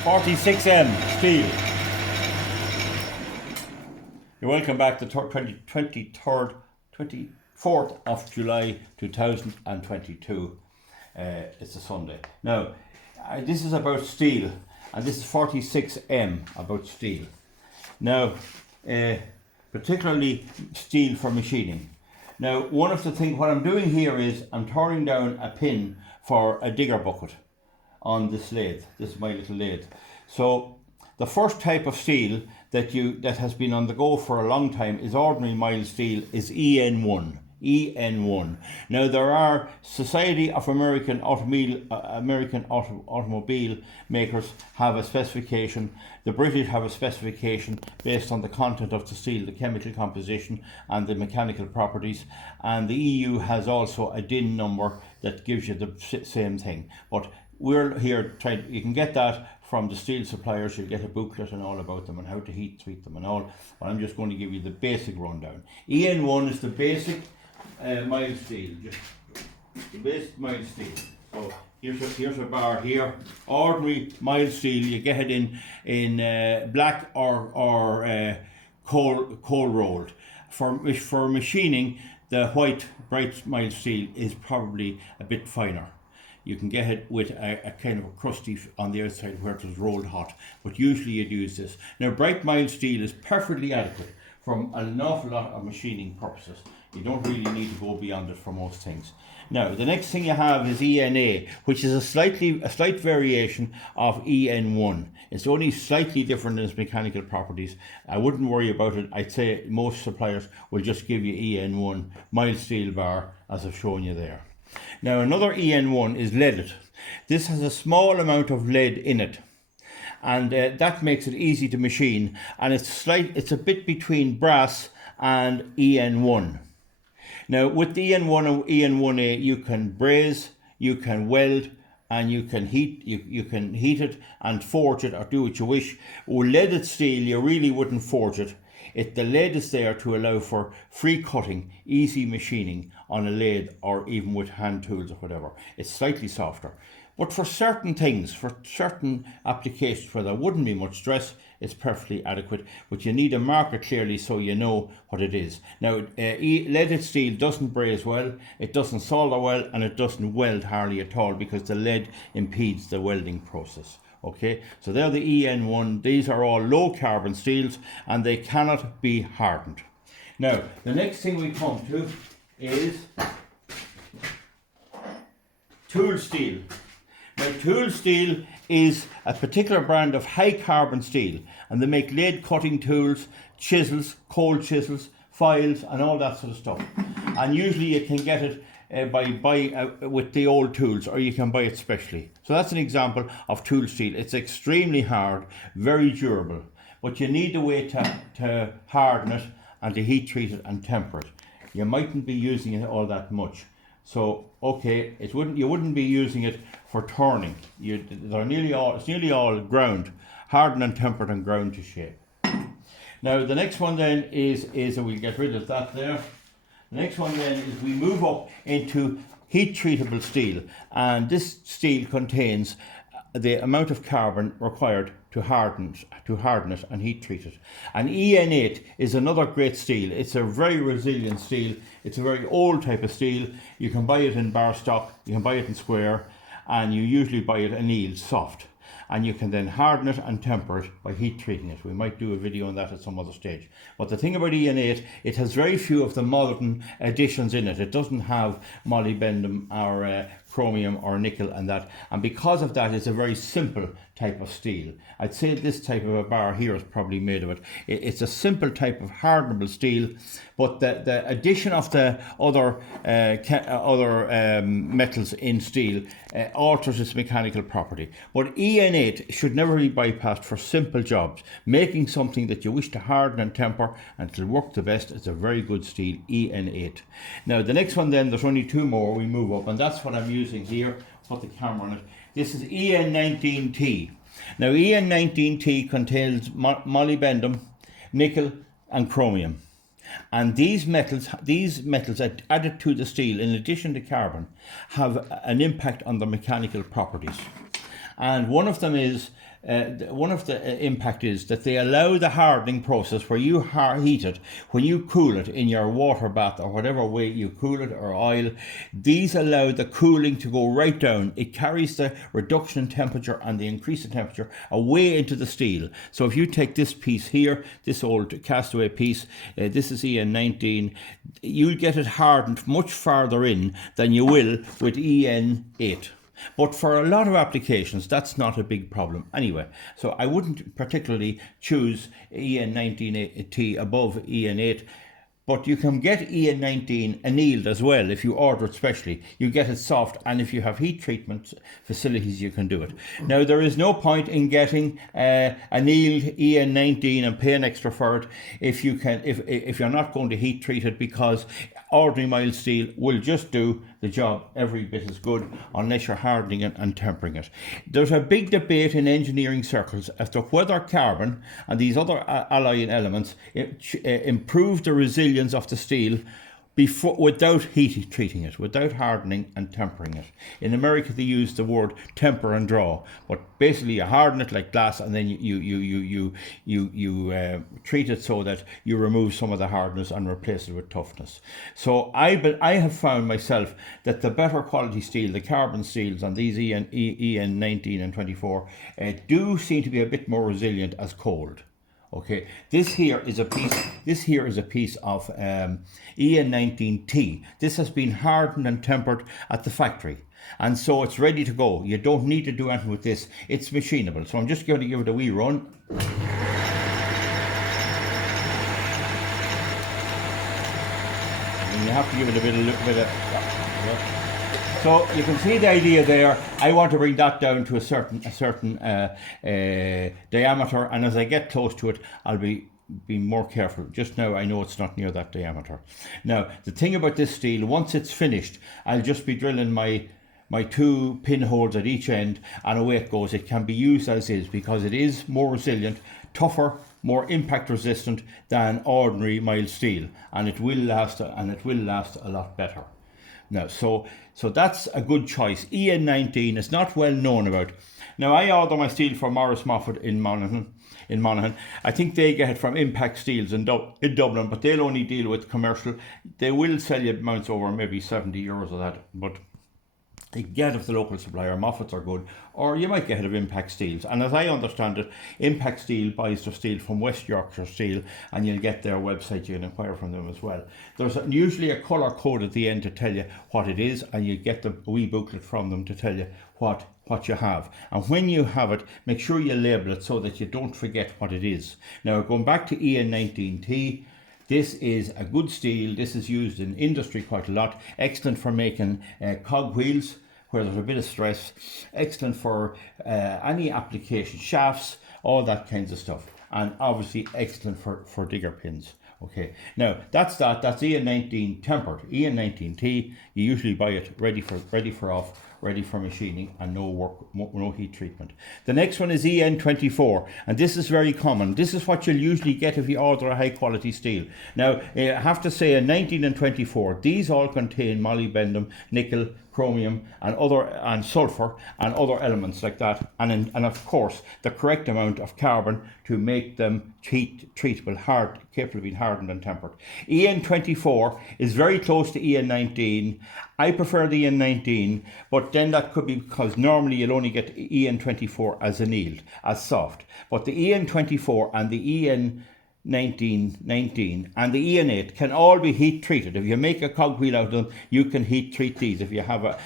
46M steel. You're welcome back to 24th of July 2022. It's a Sunday. Now, this is about steel, and this is 46M about steel. Now, particularly steel for machining. Now, one of the things, what I'm doing here is I'm turning down a pin for a digger bucket on this lathe. This is my little lathe. So the first type of steel that has been on the go for a long time is ordinary mild steel, is EN1. EN1. Now there are Society of American Automobile Makers have a specification. The British have a specification based on the content of the steel, the chemical composition and the mechanical properties, and the EU has also a DIN number that gives you the same thing. But we're here trying, you can get that from the steel suppliers. You'll get a booklet and all about them and how to heat treat them and all. But I'm just going to give you the basic rundown. EN1 is the basic mild steel, just the basic mild steel. So here's a bar here. Ordinary mild steel, you get it in black or coal rolled. For machining, the white bright mild steel is probably a bit finer. You can get it with a kind of a crusty on the outside where it was rolled hot, but usually you'd use this. Now, bright mild steel is perfectly adequate from an awful lot of machining purposes. You don't really need to go beyond it for most things. Now, the next thing you have is ENA, which is a slight variation of EN1. It's only slightly different in its mechanical properties. I wouldn't worry about it. I'd say most suppliers will just give you EN1 mild steel bar, as I've shown you there. Now, another EN1 is leaded. This has a small amount of lead in it, and that makes it easy to machine, and it's a bit between brass and EN1. Now, with the EN1 and EN1A, you can braze, you can weld, and you can heat. You can heat it and forge it or do what you wish. With leaded steel, you really wouldn't forge it. The lead is there to allow for free cutting, easy machining on a lathe or even with hand tools or whatever. It's slightly softer. But for certain things, for certain applications where there wouldn't be much stress, it's perfectly adequate. But you need to mark it clearly so you know what it is. Now, leaded steel doesn't braze well, it doesn't solder well, and it doesn't weld hardly at all because the lead impedes the welding process. Okay, so they're the EN1. These are all low carbon steels and they cannot be hardened. Now, the next thing we come to is tool steel. Now, tool steel is a particular brand of high carbon steel, and they make lathe cutting tools, chisels, cold chisels, files and all that sort of stuff. And usually you can get it with the old tools, or you can buy it specially. So that's an example of tool steel. It's extremely hard, very durable, but you need a way to harden it and to heat treat it and temper it. You mightn't be using it all that much. So okay, you wouldn't be using it for turning. It's nearly all ground, hardened and tempered and ground to shape. Now the next one then is and we'll get rid of that there. The next one then is we move up into heat treatable steel, and this steel contains the amount of carbon required to harden it and heat treat it. And EN8 is another great steel. It's a very resilient steel. It's a very old type of steel. You can buy it in bar stock, you can buy it in square, and you usually buy it annealed soft. And you can then harden it and temper it by heat treating it. We might do a video on that at some other stage. But the thing about EN8, it has very few of the modern additions in it. It doesn't have molybdenum or chromium or nickel and that. And because of that, it's a very simple type of steel. I'd say this type of a bar here is probably made of it. It's a simple type of hardenable steel, but the addition of the other metals in steel alters its mechanical property. But EN8 should never be bypassed for simple jobs. Making something that you wish to harden and temper and it'll work the best, it's a very good steel, EN8. Now the next one then, there's only two more, we move up, and that's what I'm using here. Put the camera on it. This is EN19T. Now EN19T contains molybdenum, nickel and chromium. And these metals added to the steel, in addition to carbon, have an impact on the mechanical properties. And one of them is one of the impact is that they allow the hardening process where you heat it, when you cool it in your water bath or whatever way you cool it, or oil. These allow the cooling to go right down. It carries the reduction in temperature and the increase in temperature away into the steel. So if you take this piece here, this old castaway piece, this is EN19, you'll get it hardened much farther in than you will with EN8. But for a lot of applications, that's not a big problem anyway. So I wouldn't particularly choose EN19T above EN8. But you can get EN19 annealed as well if you order it specially. You get it soft, and if you have heat treatment facilities, you can do it. Now, there is no point in getting annealed EN19 and paying extra for it if you're not going to heat treat it, because ordinary mild steel will just do the job every bit as good unless you're hardening it and tempering it. There's a big debate in engineering circles as to whether carbon and these other alloying elements improve the resilience of the steel without heat treating it, without hardening and tempering it. In America, they use the word temper and draw, but basically you harden it like glass, and then you treat it so that you remove some of the hardness and replace it with toughness. So I have found myself that the better quality steel, the carbon steels on these EN19 and 24, do seem to be a bit more resilient as cold. Okay, this here is a piece of EN19T. This has been hardened and tempered at the factory, and so it's ready to go. You don't need to do anything with this. It's machinable. So I'm just going to give it a wee run. And you have to give it a little bit of. Yeah. So you can see the idea there. I want to bring that down to a certain diameter, and as I get close to it, I'll be more careful. Just now I know it's not near that diameter. Now the thing about this steel, once it's finished, I'll just be drilling my 2 pinholes at each end, and away it goes. It can be used as is because it is more resilient, tougher, more impact resistant than ordinary mild steel, and it will last a lot better. Now, so that's a good choice. EN19 is not well known about. Now, I order my steel from Morris Moffat in Monaghan. I think they get it from Impact Steels in Dublin, but they'll only deal with commercial. They will sell you mounts over maybe €70 of that, but you get it of the local supplier. Moffats are good, or you might get it of Impact Steels. And as I understand it, Impact Steel buys their steel from West Yorkshire Steel, and you'll get their website. You can inquire from them as well. There's usually a colour code at the end to tell you what it is, and you get the wee booklet from them to tell you what you have. And when you have it, make sure you label it so that you don't forget what it is. Now, going back to EN19T, this is a good steel. This is used in industry quite a lot. Excellent for making cog wheels where there's a bit of stress. Excellent for any application, shafts, all that kinds of stuff. And obviously excellent for digger pins. Okay, now that's EN19 tempered. EN19T, you usually buy it ready for machining and no heat treatment. The next one is EN24, and this is very common. This is what you'll usually get if you order a high quality steel. Now, I have to say, in 19 and 24, these all contain molybdenum, nickel, chromium, and sulfur and other elements like that, and of course the correct amount of carbon to make them heat treatable, capable of being hardened and tempered. EN24 is very close to EN19. I prefer the EN19, but then that could be because normally you'll only get EN24 as annealed, as soft. But the EN24 and the EN19 and the EN8 can all be heat treated. If you make a cogwheel out of them, you can heat treat these if you have a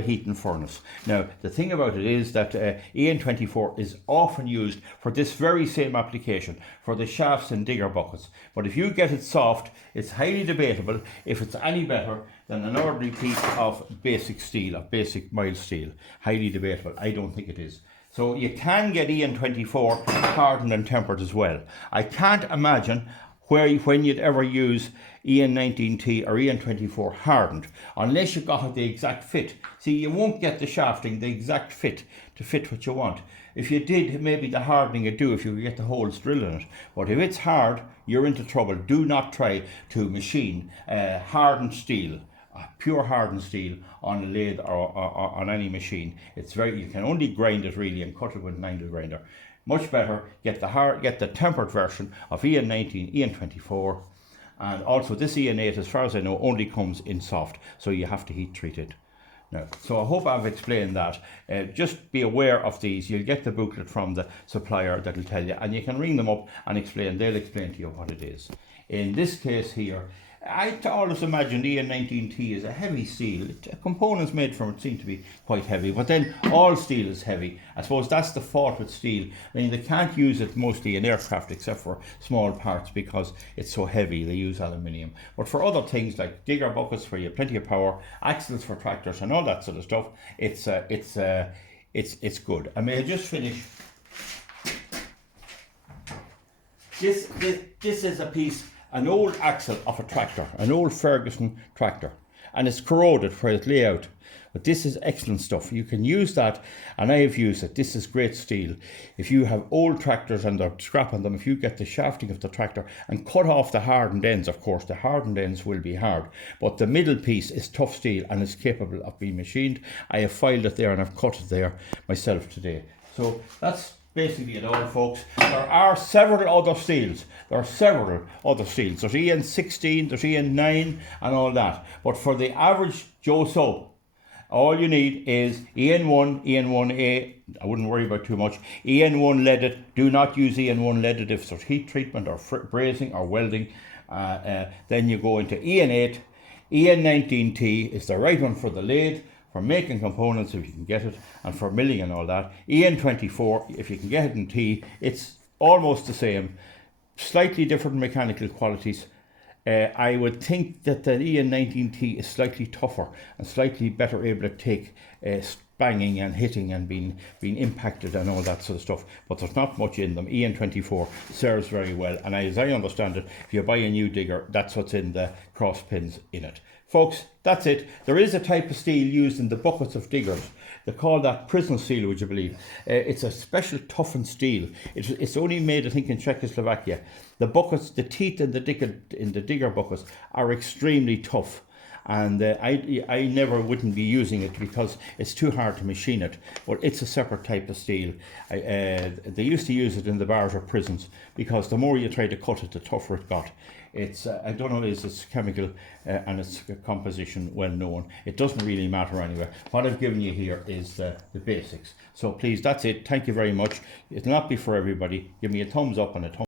heating furnace. Now, the thing about it is that EN24 is often used for this very same application, for the shafts and digger buckets. But if you get it soft, it's highly debatable if it's any better than an ordinary piece of basic steel, of basic mild steel. Highly debatable. I don't think it is. So you can get EN24 hardened and tempered as well. I can't imagine when you'd ever use EN19T or EN24 hardened, unless you got it the exact fit. See, you won't get the shafting the exact fit to fit what you want. If you did, maybe the hardening would do if you could get the holes drilled in it. But if it's hard, you're into trouble. Do not try to machine hardened steel pure hardened steel on a lathe or on any machine. It's very, you can only grind it really and cut it with an angle grinder. Much better get the tempered version of EN19, EN24, and also this EN8, as far as I know, only comes in soft, so you have to heat treat it. Now, so I hope I've explained that. Just be aware of these. You'll get the booklet from the supplier that'll tell you, and you can ring them up and explain. They'll explain to you what it is. In this case here, I always imagined EN19T is a heavy steel. Components made from it seem to be quite heavy, but then all steel is heavy. I suppose that's the fault with steel. I mean, they can't use it mostly in aircraft except for small parts because it's so heavy. They use aluminium. But for other things like digger buckets where you have plenty of power, axles for tractors and all that sort of stuff, it's good. I may just finish. This is a piece, an old axle of a tractor, an old Ferguson tractor, and it's corroded where it's laid out. But this is excellent stuff. You can use that, and I have used it. This is great steel. If you have old tractors and they're scrap on them, if you get the shafting of the tractor and cut off the hardened ends, of course, the hardened ends will be hard, but the middle piece is tough steel and is capable of being machined. I have filed it there and I've cut it there myself today. So that's basically it all, folks. There are several other steels. There's EN16, there's EN9 and all that. But for the average Joe So, all you need is EN1, EN1A. I wouldn't worry about too much. EN1 leaded. Do not use EN1 leaded if there's heat treatment or brazing or welding. Then you go into EN8. EN19T is the right one for the lathe, for making components if you can get it, and for milling and all that. EN24, if you can get it in T, it's almost the same. Slightly different mechanical qualities. I would think that the EN19T is slightly tougher and slightly better able to take banging and hitting and being impacted and all that sort of stuff, but there's not much in them. EN24 serves very well, and as I understand it, if you buy a new digger, that's what's in the cross pins in it. Folks, that's it. There is a type of steel used in the buckets of diggers. They call that prison steel, would you believe? It's a special toughened steel. It's only made, I think, in Czechoslovakia. The buckets, the teeth in the digger buckets are extremely tough. And I never wouldn't be using it because it's too hard to machine it. But it's a separate type of steel. They used to use it in the bars of prisons because the more you try to cut it, the tougher it got. It's I don't know, is its chemical and its composition well known. It doesn't really matter anyway. What I've given you here is the basics. So please, that's it. Thank you very much. It'll not be for everybody. Give me a thumbs up and a thumbs